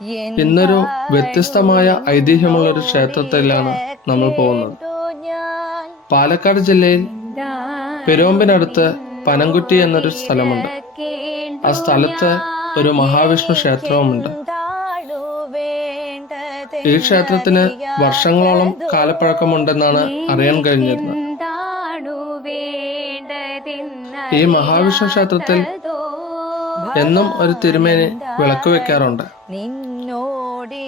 ഇന്നൊരു വ്യത്യസ്തമായ ഐതിഹ്യമുള്ളൊരു ക്ഷേത്രത്തിലാണ് നമ്മൾ പോകുന്നത്. പാലക്കാട് ജില്ലയിൽ പെരുമ്പിനടുത്ത് പനംകുറ്റി എന്നൊരു സ്ഥലമുണ്ട്. ആ സ്ഥലത്ത് ഒരു മഹാവിഷ്ണു ക്ഷേത്രവുമുണ്ട്. ഈ ക്ഷേത്രത്തിന് വർഷങ്ങളോളം കാലപ്പഴക്കമുണ്ടെന്നാണ് അറിയാൻ കഴിഞ്ഞിരുന്നത്. ഈ മഹാവിഷ്ണു ക്ഷേത്രത്തിൽ എന്നും ഒരു തിരുമേനി വിളക്ക് വെക്കാറുണ്ട്.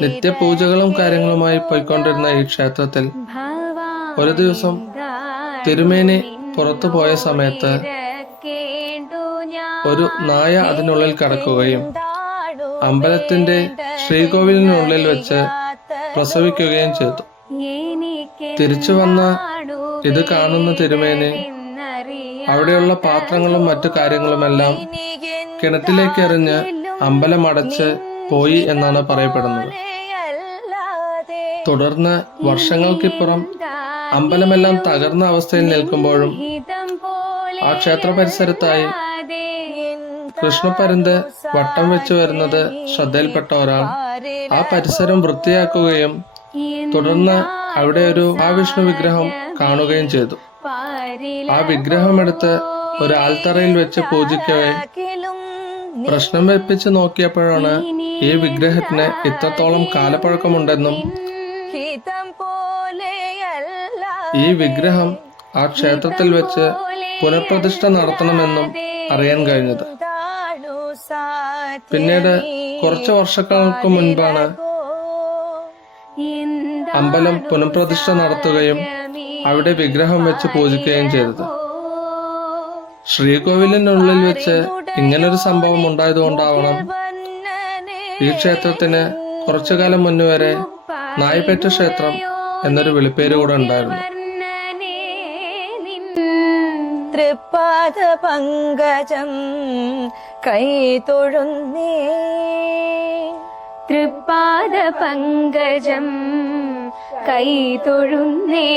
നിത്യപൂജകളും കാര്യങ്ങളുമായി പോയിക്കൊണ്ടിരുന്ന ഈ ക്ഷേത്രത്തിൽ ഒരു ദിവസം തിരുമേനി പുറത്തു പോയ സമയത്ത് ഒരു നായ അതിനുള്ളിൽ കടക്കുകയും അമ്പലത്തിന്റെ ശ്രീകോവിലിനുള്ളിൽ വെച്ച് പ്രസവിക്കുകയും ചെയ്തു. തിരിച്ചു വന്ന ഇത് കാണുന്ന തിരുമേനി അവിടെയുള്ള പാത്രങ്ങളും മറ്റു കാര്യങ്ങളുമെല്ലാം കിണറ്റിലേക്ക് എറിഞ്ഞ് അമ്പലം അടച്ച് പോയി എന്നാണ് പറയപ്പെടുന്നത്. തുടർന്ന് വർഷങ്ങൾക്കിപ്പുറം അമ്പലമെല്ലാം തകർന്ന അവസ്ഥയിൽ നിൽക്കുമ്പോഴും ആ ക്ഷേത്ര പരിസരത്തായി കൃഷ്ണപ്പരുന്ത് വട്ടം വെച്ചു വരുന്നത് ശ്രദ്ധയിൽപ്പെട്ട ഒരാൾ ആ പരിസരം വൃത്തിയാക്കുകയും തുടർന്ന് അവിടെ ഒരു മഹാവിഷ്ണു വിഗ്രഹം കാണുകയും ചെയ്തു. ആ വിഗ്രഹമെടുത്ത് ഒരു ആൽത്തറയിൽ വെച്ച് പൂജിക്കവേ പ്രശ്നം വെപ്പിച്ച് നോക്കിയപ്പോഴാണ് ഈ വിഗ്രഹത്തിന് ഇത്രത്തോളം കാലപ്പഴക്കമുണ്ടെന്നും ഈ വിഗ്രഹം ആ ക്ഷേത്രത്തിൽ വെച്ച് പുനഃപ്രതിഷ്ഠ നടത്തണമെന്നും അറിയാൻ കഴിഞ്ഞത്. പിന്നീട് കുറച്ച് വർഷങ്ങൾക്ക് മുൻപാണ് അമ്പലം പുനഃപ്രതിഷ്ഠ നടത്തുകയും അവിടെ വിഗ്രഹം വെച്ച് പൂജിക്കുകയും ചെയ്തത്. ശ്രീകോവിലിനുള്ളിൽ വെച്ച് ഇങ്ങനൊരു സംഭവം ഉണ്ടായതുകൊണ്ടാവണം ഈ ക്ഷേത്രത്തിന് കുറച്ചു കാലം മുന്നു വരെ നായ്പെറ്റ ക്ഷേത്രം എന്നൊരു വിളിപ്പേര് കൂടെ ഉണ്ടായിരുന്നു. തൃപ്പാദ പങ്കജം കൈ തൊഴുന്നേ, തൃപ്പാദ പങ്കജം കൈ തൊഴുന്നേ,